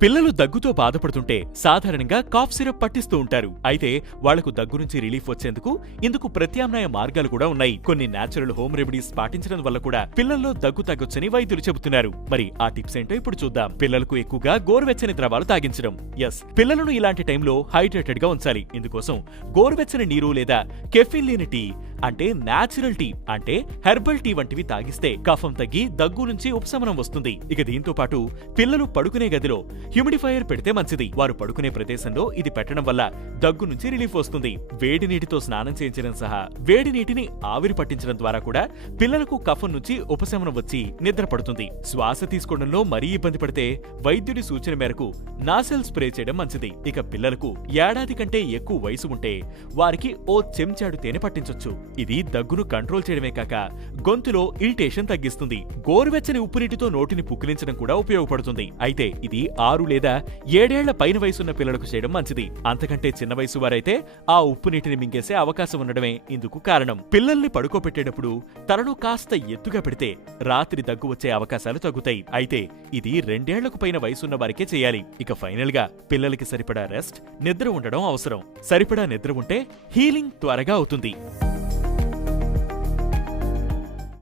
పిల్లలు దగ్గుతో బాధపడుతుంటే సాధారణంగా కాఫ్ సిరప్ పట్టిస్తూ ఉంటారు. అయితే వాళ్లకు దగ్గు నుంచి రిలీఫ్ వచ్చేందుకు ఇందుకు ప్రత్యామ్నాయ మార్గాలు కూడా ఉన్నాయి. కొన్ని నేచురల్ హోమ్ రెమెడీస్ పాటించడం వల్ల కూడా పిల్లల్లో దగ్గు తగ్గొచ్చని వైద్యులు చెబుతున్నారు. మరి ఆ టిప్స్ ఏంటో ఇప్పుడు చూద్దాం. పిల్లలకు ఎక్కువగా గోరువెచ్చని ద్రవాలు తాగించడం. పిల్లలను ఇలాంటి టైంలో హైడ్రేటెడ్ గా ఉంచాలి. ఇందుకోసం గోరువెచ్చని నీరు లేదా కెఫిన్ లేని టీ అంటే నేచురల్ టీ అంటే హెర్బల్ టీ వంటివి తాగిస్తే కఫం తగ్గి దగ్గు నుంచి ఉపశమనం వస్తుంది. ఇక దీంతో పాటు పిల్లలు పడుకునే గదిలో హ్యూమిడిఫైయర్ పెడితే మంచిది. వారు పడుకునే ప్రదేశంలో ఇది పెట్టడం వల్ల దగ్గు నుంచి రిలీఫ్ వస్తుంది. వేడి నీటితో స్నానం చేయించడం సహా వేడి నీటిని ఆవిరి పట్టించడం ద్వారా కూడా పిల్లలకు కఫం నుంచి ఉపశమనం వచ్చి నిద్ర పడుతుంది. శ్వాస తీసుకోవడంలో మరీ ఇబ్బంది పడితే వైద్యుడి సూచన మేరకు నాసెల్ స్ప్రే చేయడం మంచిది. ఇక పిల్లలకు ఏడాది కంటే ఎక్కువ వయసు ఉంటే వారికి ఓ చెంచాడు తేనె పట్టించొచ్చు. ఇది దగ్గును కంట్రోల్ చేయడమే కాక గొంతులో ఇరిటేషన్ తగ్గిస్తుంది. గోరువెచ్చని ఉప్పు నీటితో నోటిని పుక్కిలించడం కూడా ఉపయోగపడుతుంది. అయితే ఇది 6 లేదా 7 ఏళ్ల పైన వయసున్న పిల్లలకు చేయడం మంచిది. అంతకంటే చిన్న వయసు వారైతే ఆ ఉప్పు నీటిని మింగేసే అవకాశం ఉండడమే ఇందుకు కారణం. పిల్లల్ని పడుకోబెట్టేటప్పుడు తలను కాస్త ఎత్తుగా పెడితే రాత్రి దగ్గు వచ్చే అవకాశాలు తగ్గుతాయి. అయితే ఇది 2 ఏళ్లకు పైన వయసున్న వారికే చేయాలి. ఇక ఫైనల్ గా పిల్లలకి సరిపడా రెస్ట్, నిద్ర ఉండడం అవసరం. సరిపడా నిద్ర ఉంటే హీలింగ్ త్వరగా అవుతుంది.